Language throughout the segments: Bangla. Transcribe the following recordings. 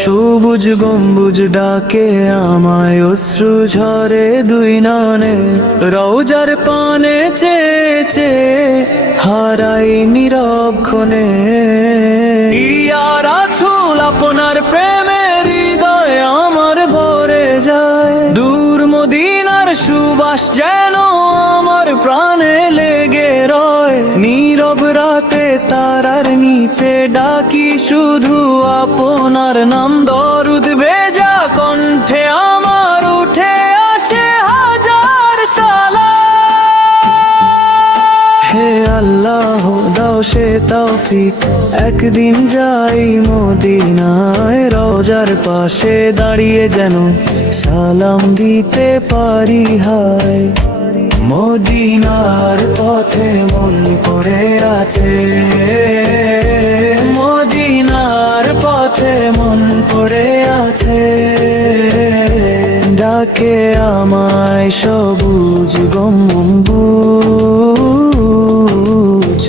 সবুজ গম্বুজ ডাকে আমায়, অশ্রু ঝরে দুই নয়নে, রওজার পানে চেয়েছে হারাই নীরব ক্ষণে। ইয়া রাসূল আপনার প্রেমের হৃদয় আমার ভরে যায়, দূর মদিনার সুবাস যেন আমার প্রাণে লেগে রয়। নীরব রাতে তারার নিচে ডাকি শুধু আপনার নাম, দরুদ ভেজা কণ্ঠে আমার উঠে আসে হাজার সালাম। হে আল্লাহ দাও সে তৌফিক, একদিন যাই মদিনায়, রওজার পাশে দাঁড়িয়ে যেন সালাম দিতে পারি হায়। মদিনার পথে মন পড়ে আছে, মদিনার পথে মন পড়ে আছে, ডাকে আমায় সবুজ গম্বুজ,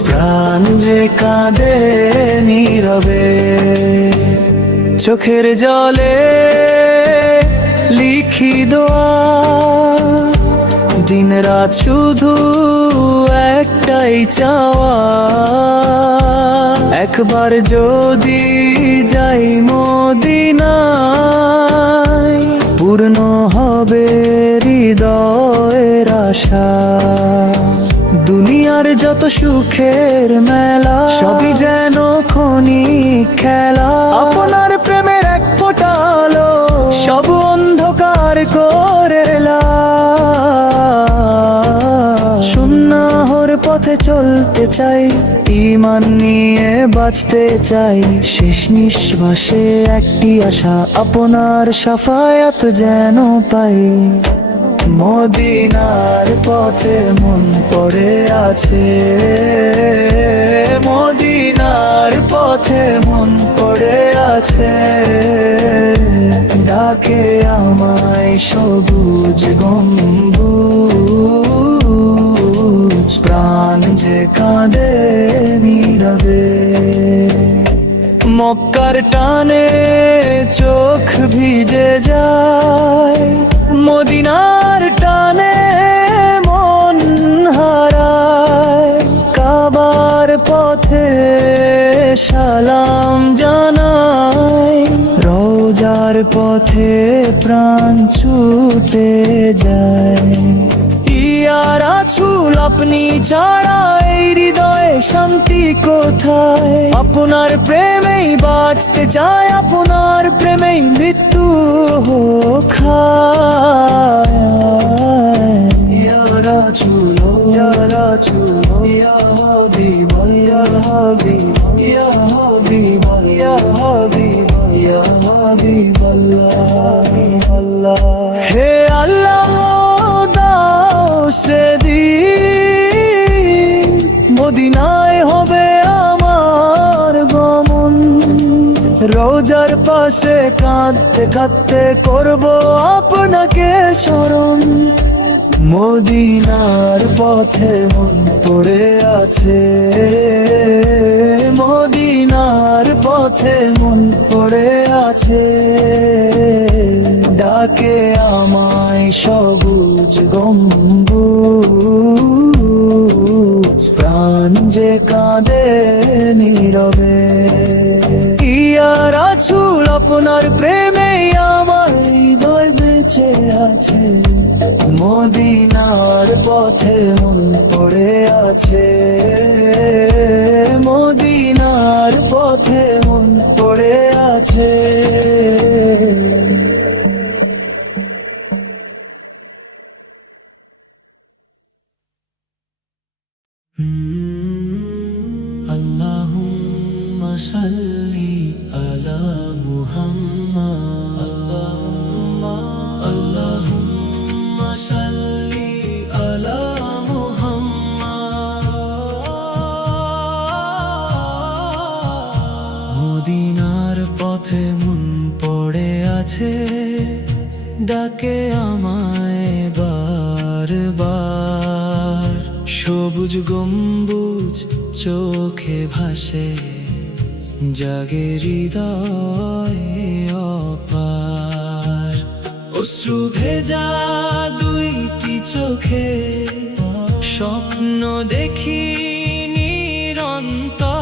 প্রাণ যে কাঁদে নীরবে। চোখের জলে লিখি দোয়া, দিন রাত শুধু একটাই চাওয়া, একবার যদি যাই মদিনায়, পূর্ণ হবে হৃদয়ের আশা। দুনিয়ার যত সুখের মেলা সবই যেন ক্ষণিক খেলা, আপনার প্রেমের এক ফোঁটা আলো সব অন্ধকার করে এলা। সুন্নাহর পথে চলতে চাই, ঈমান নিয়ে বাঁচতে চাই, শেষ নিঃশ্বাসে একটি আশা, আপনার শাফায়াত যেন পাই। মদিনার পথে মন পড়ে আছে, মদিনার পথে মন পড়ে আছে, ডাকে আমায় সবুজ গম্বুজ, প্রাণ যে কাঁদে নীরবে। মক্কার টানে চোখ ভিজে যায়, মদিনার টানে মন হারায়, কাবার পথে সালাম জানাই, রওজার পথে প্রাণ ছুটে যায়। ইয়া রাসূল আপনি ছাড়া এই হৃদয়ে শান্তি কোথায়, আপনার প্রেমেই বাঁচতে চাই, আপনার প্রেমেই মৃত্যু হোক হায়। ইয়া রাসূল ইয়া রাসূল ইয়া হাবিব ইয়া হাবিব ইয়া হাবিব ইয়া হাবিব ইয়া হাবিব আল্লাহ। হে আল্লাহ দাও সেদিন মদিনায় হবে আমার গমন, রওজার পাশে কাঁদতে কাঁদতে করব আপনাকে স্মরণ। মদিনার পথে মন পড়ে আছে, মদিনার পথে মন পড়ে আছে, ডাকে আমায় সবুজ গম্বুজ, প্রাণ যে কাঁদে নীরবে। ইয়া রাসূল আপনার প্রেমে আমার হৃদয় বেঁচে আছে, মদিনার পথে মন পড়ে আছে, মদিনার পথে মন পড়ে আছে। আল্লাহুম্মা সাল্লি আলা মুহাম্মাদ, আল্লাহুম্মা সাল্লি আলা মুহাম্মাদ। মদিনার পথে মন পড়ে আছে, ডাকে আমায় বারবার, সবুজ গম্বুজ চোখে ভাসে, জাগে হৃদয়ে অপার। অশ্রু ভেজা দুইটি চোখে স্বপ্ন দেখি নিরন্তর,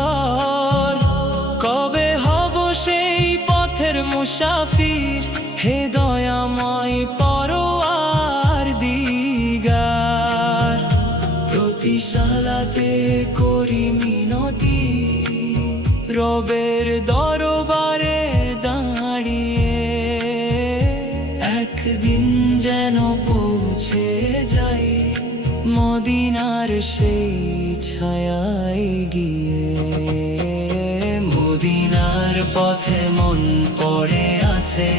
কবে হব সেই পথের মুসাফির, হে দয়াময় পরওয়ার দিগার। প্রতি সালাতে করি মিনতি, রবের দরবারে দাঁড়িয়ে, একদিন যেন পৌঁছে যাই মদিনার সেই ছায়ায় গিয়ে। মদিনার পথে মন পড়ে আছে,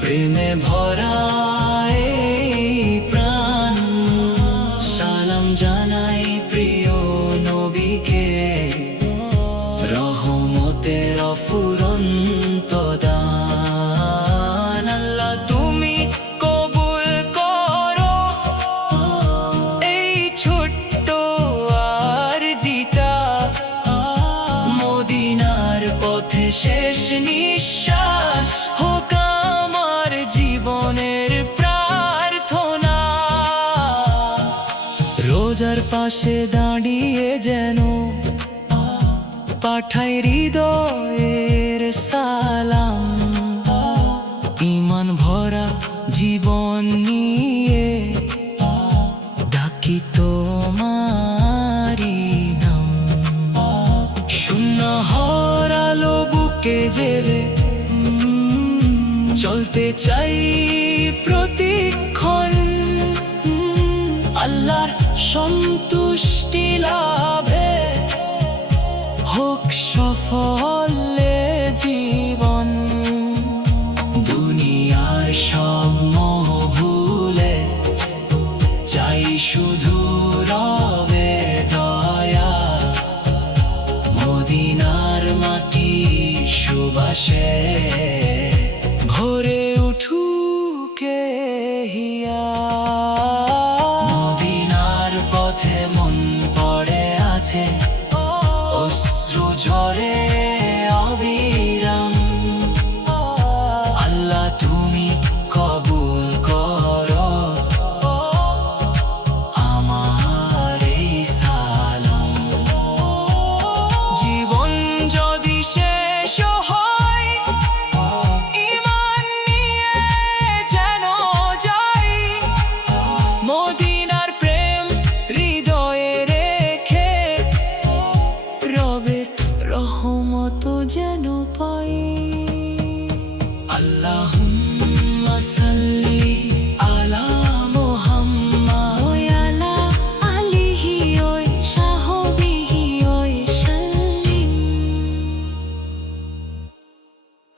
প্রেমে ভরা এই প্রাণ, সালাম জানাই প্রিয় নবীকে, রহমতের অফুরন্ত দান। আল্লাহ তুমি কবুল করো এই ছোট্ট আরজিটা, মদিনার পথে শেষ নিঃশ্বাস হোক আমার জীবনের প্রার্থনা। রোজার পাশে দাঁড়িয়ে যেন পাঠাই হৃদয়ের সালাম, ঈমান ভরা জীবন নিয়ে ডাকি তোমারি নাম। শূন্য হারালো বুকে জেলে চলতে চাই প্রতিক্ষণ, আল্লাহর সন্তুষ্টি লাভে হোক সফল জীবন। দুনিয়ার সব মোহ ভুলে চাই শুধু রবের দয়া, মদিনার মাটি সুবাসে ভরে উঠুকে হিয়া। মদিনার পথে মন পড়ে আছে, অশ্রু ঝরে অবিরাম। আল্লাহ তুমি কবুল করো আমার এই সালাম। জীবন যদি শেষ হয় ঈমান নিয়ে যেন যাই, মদিনার প্রেম হৃদয়ে রেখে, রবের রহমত যেন পাই। আল্লাহ